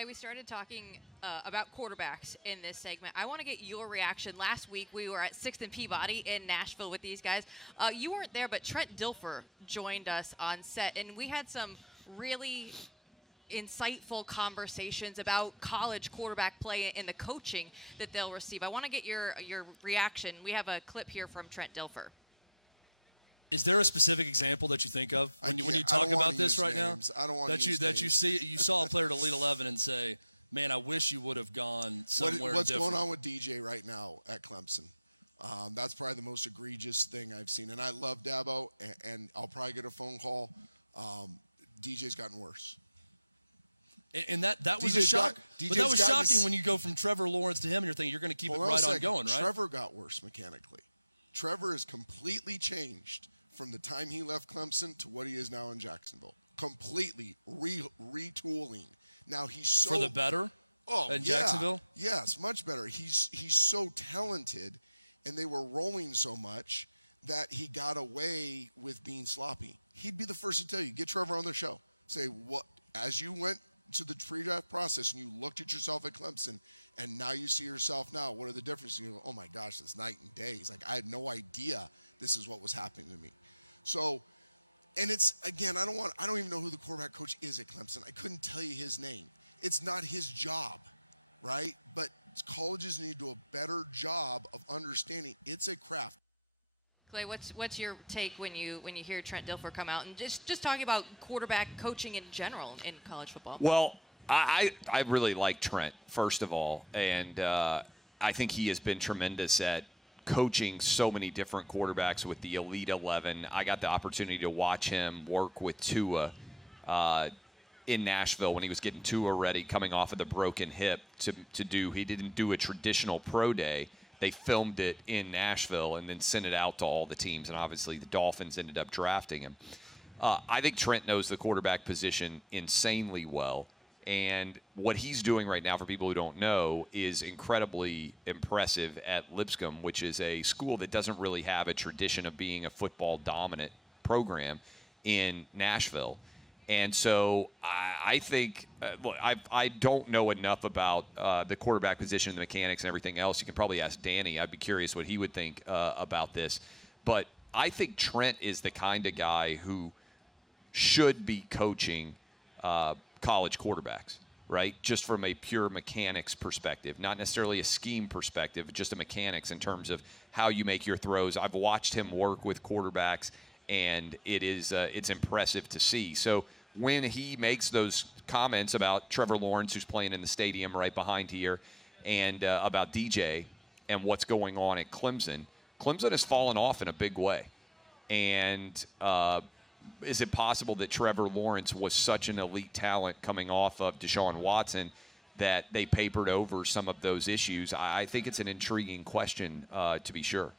Clay, we started talking about quarterbacks in this segment. I want to get your reaction. Last week, we were at 6th and Peabody in Nashville with these guys. You weren't there, but Trent Dilfer joined us on set, and we had some really insightful conversations about college quarterback play and the coaching that they'll receive. I want to get your reaction. We have a clip here from Trent Dilfer. Is there a specific example that you think of when you talk about this right names. now? I don't want to use names. You saw a player to lead 11 and say, "Man, I wish you would have gone somewhere What's different." going on with DJ right now at Clemson? That's probably the most egregious thing I've seen. And I love Dabo, and I'll probably get a phone call. DJ's gotten worse. And that was a shock. But that was shocking when you go from Trevor Lawrence to him, and you're thinking you're going to keep it right on going, right? Trevor got worse mechanically. Trevor has completely changed from the time he left Clemson to what he is now in Jacksonville. Completely retooling. Now he's so... For the better? In Jacksonville? Yes, much better. He's so talented, and they were rolling so much that he got away with being sloppy. He'd be the first to tell you, get Trevor on the show. Say, what? As you went to the pre-draft process and you looked at yourself at Clemson, and now you see yourself now, what are the differences? You go, oh my gosh, it's night and day. He's like, I had no idea this is what was happening to me. So, and it's, again, I don't even know who the quarterback coach is at Clemson. I couldn't tell you his name. It's not his job, right? But colleges need to do a better job of understanding it's a craft. Clay, what's your take when you hear Trent Dilfer come out and just talking about quarterback coaching in general in college football? Well, I really like Trent, first of all, and I think he has been tremendous at coaching so many different quarterbacks with the Elite 11. I got the opportunity to watch him work with Tua in Nashville when he was getting Tua ready, coming off of the broken hip he didn't do a traditional pro day. They filmed it in Nashville and then sent it out to all the teams, and obviously the Dolphins ended up drafting him. I think Trent knows the quarterback position insanely well. And what he's doing right now, for people who don't know, is incredibly impressive at Lipscomb, which is a school that doesn't really have a tradition of being a football-dominant program in Nashville. And so I think, look, I don't know enough about the quarterback position, the mechanics, and everything else. You can probably ask Danny. I'd be curious what he would think about this. But I think Trent is the kind of guy who should be coaching college quarterbacks, right? Just from a pure mechanics perspective, not necessarily a scheme perspective, but just a mechanics in terms of how you make your throws. I've watched him work with quarterbacks, and it's impressive to see. So when he makes those comments about Trevor Lawrence, who's playing in the stadium right behind here, and about DJ and what's going on at Clemson, Clemson has fallen off in a big way. And is it possible that Trevor Lawrence was such an elite talent coming off of Deshaun Watson that they papered over some of those issues? I think it's an intriguing question, to be sure.